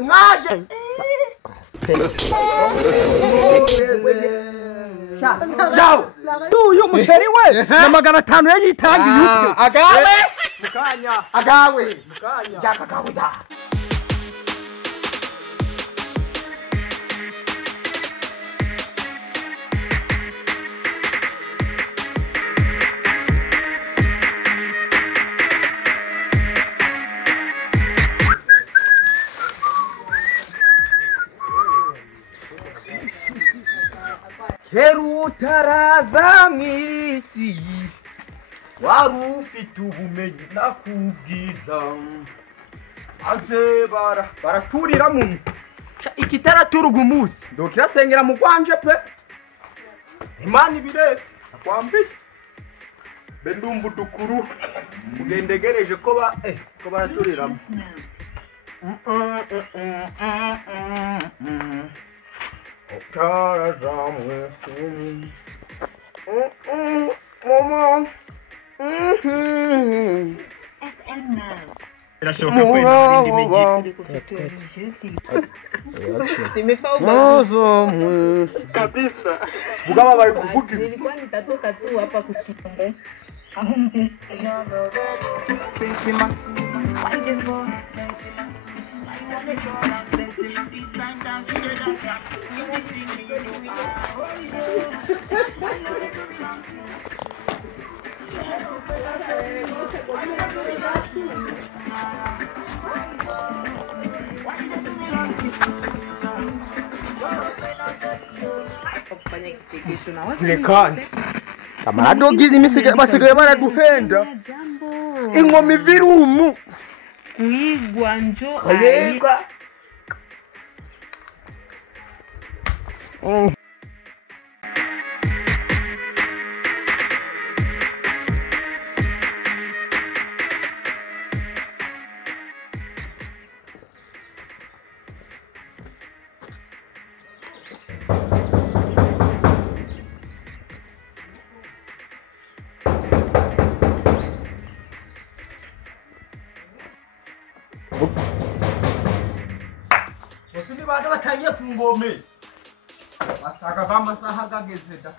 mwaje Yao uyu musheri we na 500 yayitangiye utwe agawe mukanya agawe mukanya yakagawe da Herutaraza mwisi warufite ubumenyi nakubwiza aze baraturira mu ikitaraturwa umunsi ndokira sengera mu kwanje pe Imana ibire akwambiye be ndumva dukuru ugendegereje ko baraturiramo Tarazamwe mama irashoboka ko indimi kabisa bugaba bari kuvuga nilikuwa nitatoka tu hapa kusikia Lekani Kamara gizi basigaye baraduhenda Inkomi virumu kuigwa njo ayega Wasini bada batangiye kungome Basaka bamasaha gageze da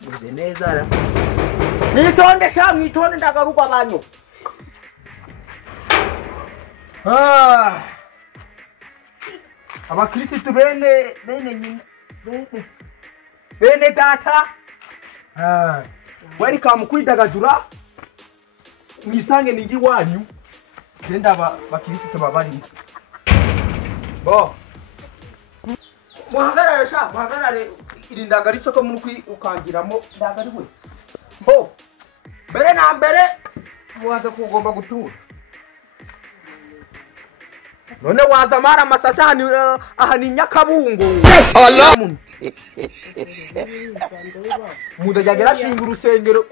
Muze neza ra Nitonde sha mwitonde ndagaruka abanyu Abakristo bene nyina bene data welcome kwidagadura mwisange nigi wanyu genda bakristo babari bo muhagarare irindagara isoko muri ukangiramo ndagari we bo mbere na mbere muwaza kugomba gutura none wazamara amasasani aha ni Nyakabungo Allah mudajagera shinga urusengero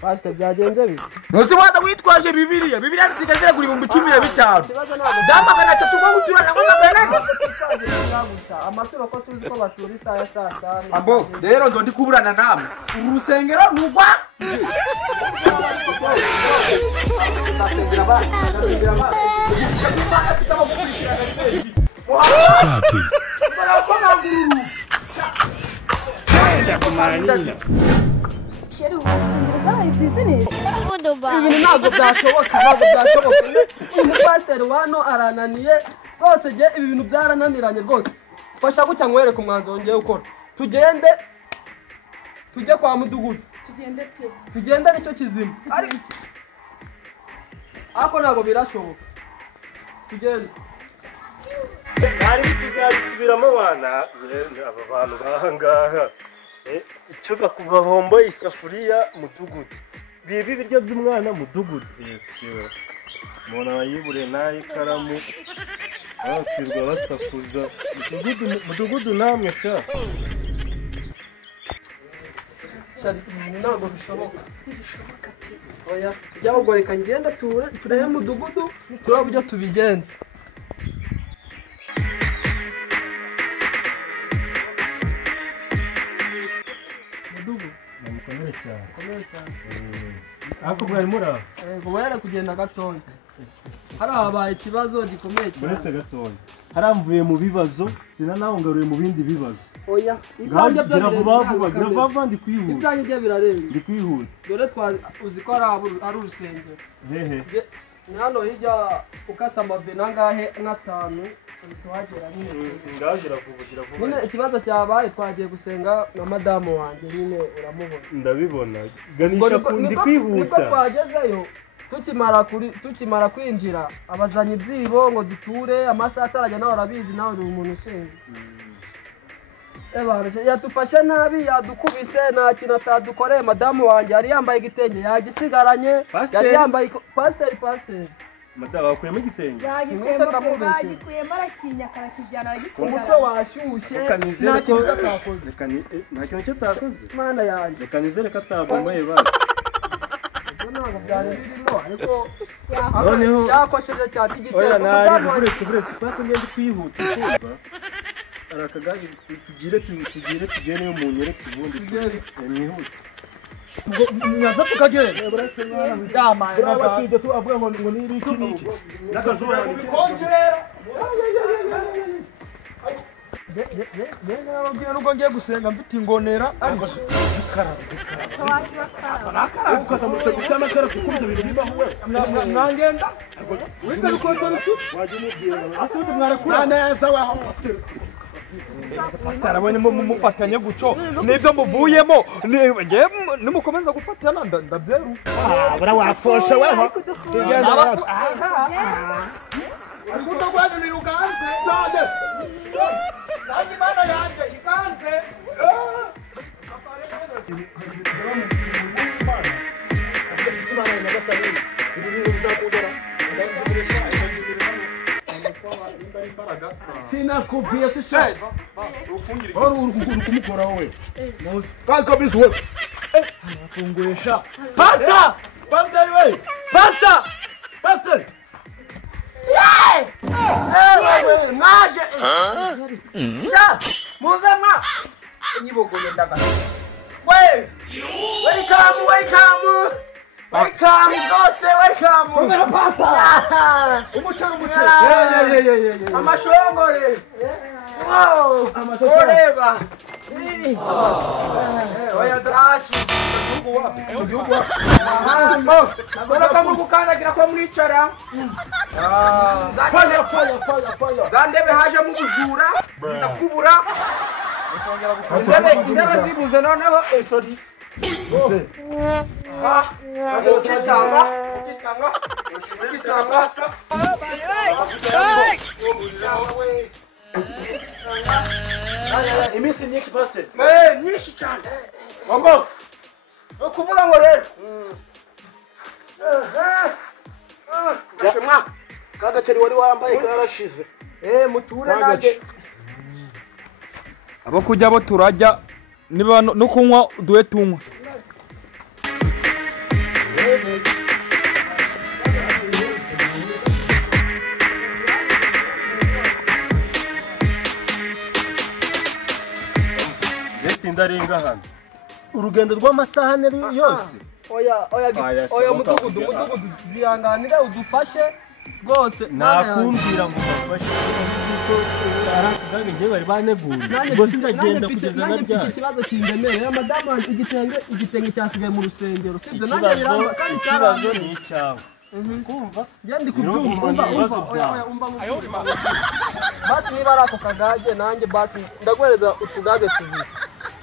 pastor byagenze bi nose wada witwaje bibiliya zisigaze kuri 15 dama kana tatuko guturana ngo magana amasura ko tuzi ko batura isaha saa abo rero ndo ndi kuburana namwe urusengero rugwa ibintu ntabwo byashoboka uyu pastor wano arananiye rwose je ibi bintu byarananiranye rwose fasha gucya nkwereka umwanzo wongeye ukora tugende tujye kwa mudugudu tugende nicyo kizima ariko ntabwo birashoboka tugende ari tuzabisubiramo wana aba bantu bahangaha icyo bakubahombo isafuriya mudugudu bibi biryo by'umwana mudugudu yesikira mona bayibure nayi karamu bakirwa basakuza mudugudu namwe sha ntabwo bishoboka oya byahubwo reka ngenda turebe mudugudu turebe uburyo tubigenza mudugudu cyane bikomeye cyane. ariko mwari muraho Yego wera kugenda gatoya. Hari habaye ikibazo gikomeye cyane. uretse gatoya haramvuye mu bibazo sina naho ngaruye mu bindi bibazo Oya. gira vuba vuba ndi kwihuta Ibyanyu bye birarenze. ndi kwihuta Dore uzi ko ari urusengero. hehe Ni hano hirya ukasa amave nangahe nk'atanu tuhagera nyine. ngagira vuba Nyine ikibazo cyabaye twagiye gusenga na madamu wanjye nyine uramubona. ndabibona ganisha ndi kwihuta niko twagezeyo tukimara kwinjira abazanye ibyibo ngo duture amasaha atarajya nawe arabizi nawe uri umuntu usenga. Yadufashe nabi yadukubise nta kintu atadukoreye. Madamu wanjye yari yambaye igitenge yagisigaranye yari yambaye pasiteri madamu wakuyemo igitenge bagikuyemo arakinya karakijyana umutwe aragisigara washyushye nta kintu atakoze. nta kintu cyo atakoze Mana yanjye reka nizere ko atabomoye basi ntabwo byari birimo ariko noneho cyakosheje cyane igitego. oya nari buretse kwako ngende kwihuta kumva ari akagari tugire niyo mu nyereke ubundi mwihute nyaza tukagenda yamaye n'abakije tu avuga ngo ni ibiki niki n'akazuba bikonjera nubwo ngiye gusenga mfite ingonera ariko ukazamuka gutana kara kukurya ibintu bibaho we mwangenda wita bikoze bitu waje umubwira asundi mwarakura neza waho pastor abonye mufatanye guco nibyo muvuyemo nimukomeza gufatana ndabyeru bura wafosha weho akuta kwani ni ruganze cyane nani mana yanjye ikanze sinakubwiye si shaje wari kumukora wowe kandi kabisa wewe afungurisha pastor we pastor Ewe mwaje ja muzema nyibogoye ndaga we welcome gose welcome komera pasta umucanga amashongore wow amashongoreba oya drachi ujugu wapi nagora kamwe gukandagira ko mwicara fire zandebe haje mu bujura ndakubura indebe zibuze noneho sorry ukisanga iminsi nyinshi pastor nyinshi cyane wambo ukuvuga ngo rero gashema kagaceri wari wambaye karashize muture nanjye abo kujya bo turajya niba no kunywa duhe tunywa mbese ndarenga hano urugendo rw'amasaha yose oya mudugudu zihanganire udufashe rwose nakumbwira ngo bafashe ngiye bari baneguye ngo sindagenda kugeza na ryari ikibazo kindemereye madamu igitenge cyasigaye mu rusengero sibyo nanjye biramba kandi ikibazo ni icyawe kumva ndi kubyumva basi niba ari ako kagage nanjye basi ndaguhereza utugage tubiri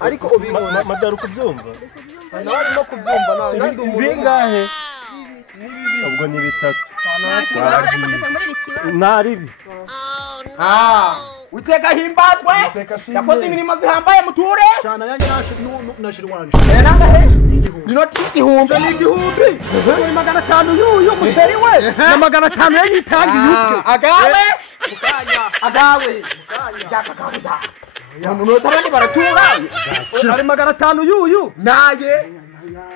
ariko ubibona madara ukubyumva nawe no kubyumva nanjye bingahe ubwo ni bitatu naribi uteka himbazwe yakoze imirimo zihambaye muture cyane yanjye nashiri wanje nangahe inoti igihumbi n'igihumbi muri 500 y'uyu musheri we na 500 yanyitangi yuke agawe jakakabuda nunoza abandi baratura ari 500 y'uyu naye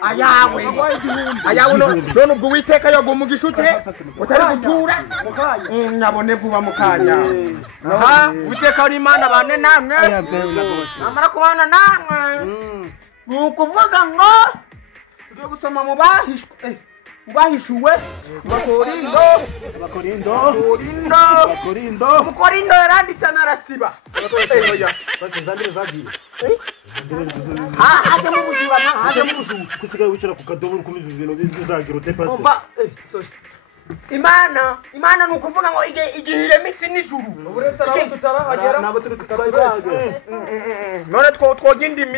ayawe none ubwo witeka yogo mu gishute utari gutura nabone vuba mukanya witeka ari imana bane namwe amara kubana namwe nukuvuga ngo gusoma mu bahishuwe Mukorindo yaranditse anarasiba haje mu bujura kusigaye wicara ku kadobo ukomeza ibintu bizagira ute pastor Imana nukuvuga ngo igihire misi nijuru uburenza nabo tutarahagera nabo turi tutarabaga none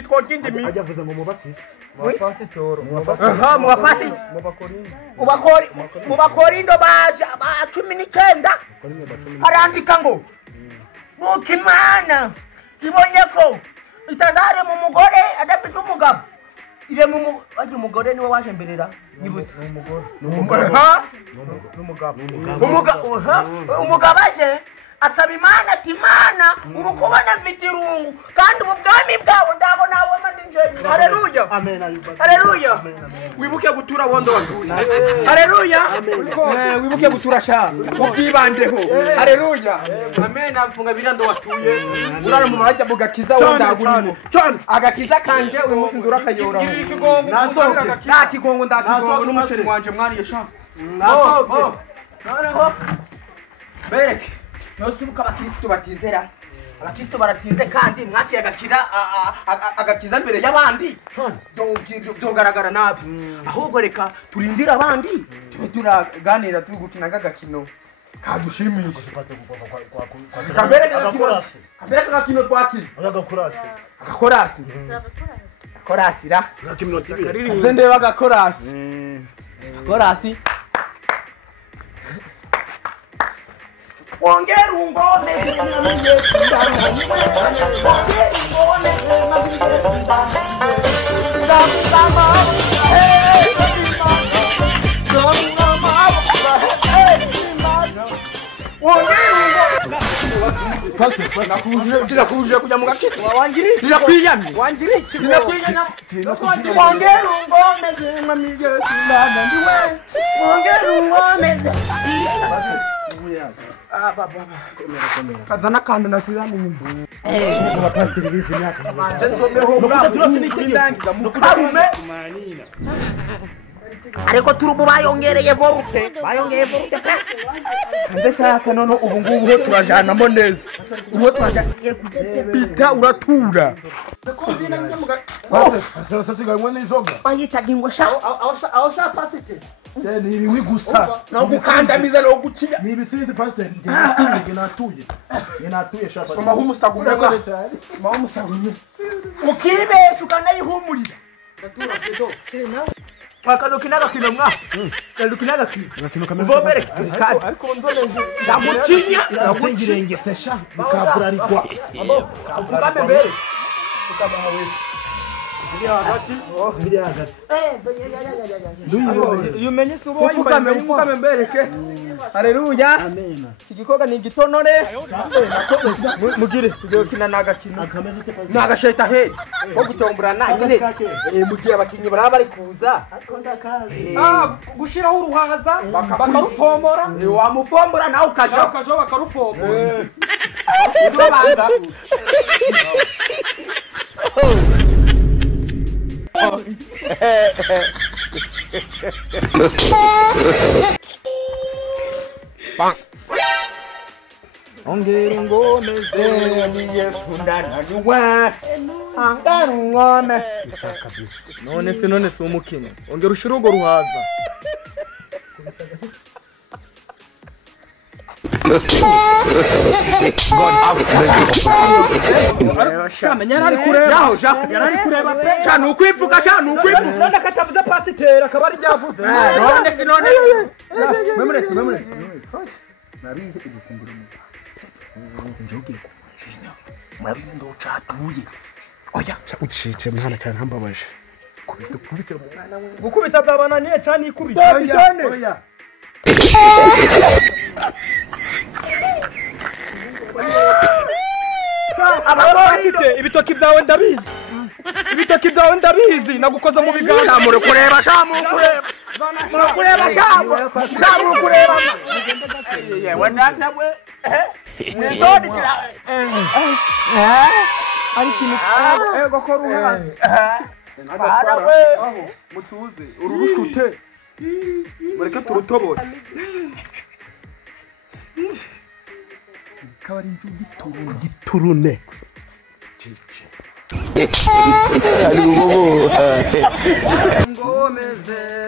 twogindimi ajavuza ngo mubaki pasitoro mu bakorindo baje ba 19 harandika ngo nuko Imana ibonye ko itazare mu mugore adafite umugabo ire mu umugore niwe waje mberera umugabo aje asaba Imana ati Imana urukubona mfite irungu kandi ubu bwami bwawe ndabo nawe mandinje haleluya haleluya wibuke gutura wondo watuye haleluya wibuke gutura sha ukibandeho haleluya amen afunga birando watuye urara mu marajya bugakiza wonda gurimo agakiza kanje uyu munsi ndura kayora nasohoke ndakigongo n'umuceri wanje mwariye sha nasohoke noneho bereke nosubuka abakristo batinzera abakristo baratinze kandi mwaki agakiza mbere y'abandi dogaragara nabi ahubwo reka turindira abandi tube turaganira turi gukina gagakino kadushimisha kabere gakino twakira agakorasi ra zende bagakorasi ongera ungone ndakuje kujya mu gace wangiri ndakwiyamye wangiri ndakwiyanya ongera ungone zema migezi ndanda ndiwe ongera ungone kazana kandi nasirana inyuma abapasiteri bizi myaka ariko turubu bayongereye volute kanze sasa none ubu ngubu ho turajanamo neza uho turajaye kubita uratura sasa siganywe n'izoga bayitaga ingosha aho sha pasiteri ni ibiwi gusa no gukandamiza no gukiya ni ibisinzi pasiteri natuye shapa koma humusagume ukibesha ukanayihumurira Akadukinaga kino mwa. Akadukinaga kino. Nakino kameze. Vomere kikari. ariko nzoneje Ndagucinya. Ndagucirengetesha bikaburarikwa. Ufukame mbere. ukaba hawe Biri hagati. yumenye subo ufukame mbereke haleluya Amen. igikoga ni gitonore mugire tugiye kina nagakino Nagasheta he. Ko gutomburana nyine. Mugiye abakinyi baraba kuza. gushiraho uruhaza bakarufombora Wamufombora nawe ukaja. bakarufombora Ubanza. Bang. ongera ngome Ni Yesu ndana niwe. Angara ngome. none si umukino ongera ushira ugo ruhaza God have mercy. Shamenya yarari kureba Yaho yarari kureba pe Cyane ukwivuga cyane ukwivuga. none katavuze pasiteri akaba ari ryavuze None sinone. Memuretse. Nabize ibisingiro mu. Njoge kujinya. Murabize ndo catuye. Oya, ucice mwana cyane hambabaje. Kubitira mu mwana we. gukubita byabananiye cyane ikubita Oya. abafite ibitoki byawe ndabizi nagukoza mu biganza muri kureba shamu kureba. Muri kureba shamu. Shamu kureba. Yewe ndakabwe. Mwitodi kira. ari kintu ego ko ruhaza aho mutuze ururushute mureke turutobore kaba ari injugi turune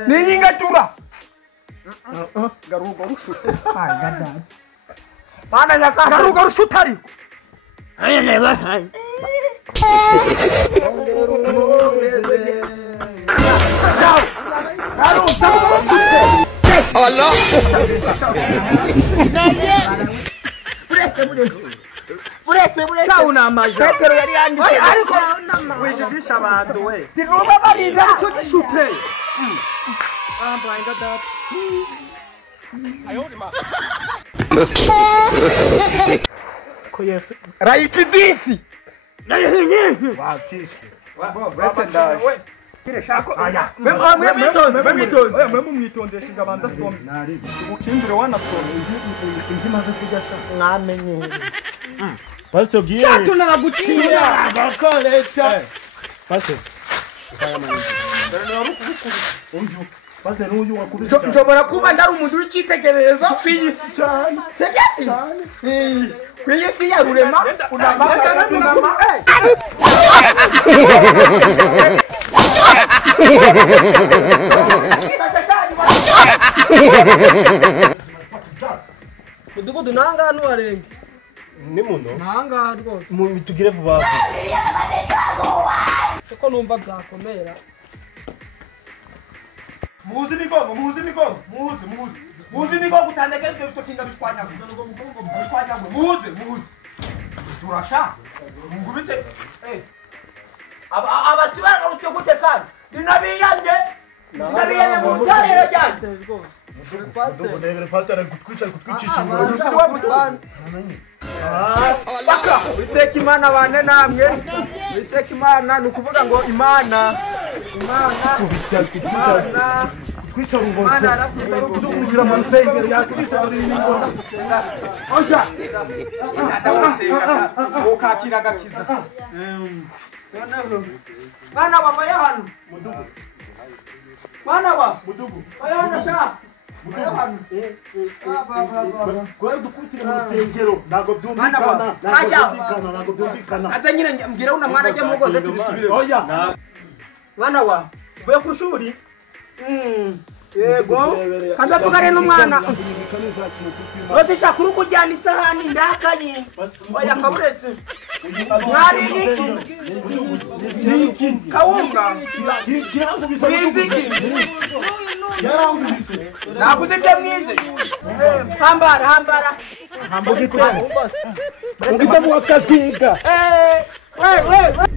ni nyingatura garugo rushute mana nyaka garugo rushute ariko buretse cyawunamaje Petero yari yanditse ariko wijijisha abantu we tigomba bariza icyo gishute ko Yesu rayikidisi wacishe uretse ndaje mwitondesheje abanza asome ubukindure wanasome ingi maze kujyasha mwamenye Pastor giye tunaragucira abakoresha Pastor Pastor n'uyu wakubise nshobora kuba ndari umuntu w'icyitegererezo ku iyi si cyane sibyo ku iyi si ya rurema unama mudugudu nangaha n'uwarenge ni muno nangaha rwose tugire vuba ko numva byakomera muzi migongo utandeke ibyo bitokinga bishwanyagwe muzi turasha mungubite abasi bagarutse gute kandi ninabiyanje mu butarere ryanje Pastor kutwica inyuma baka witeka imana bane namwe witeka imana ni ukuvuga ngo imana kutwica rubozo kugira mu rusengero yakwica oja ukakira gakiza bana bava hano bana ba mudugu hano sha kwa dukutira mu rusengero ntago byumvikana aza nyine mbwira una mwana ajya mu goze tubisubire oya mwana wa uvuye ku shuri yego kaza tugare n'umwana rose shakuru kujyana isahani ndakaye oya kaburetse mwari niki kawunga mwiziki naguze ibyo mwize hambara ugita mu akazwiga we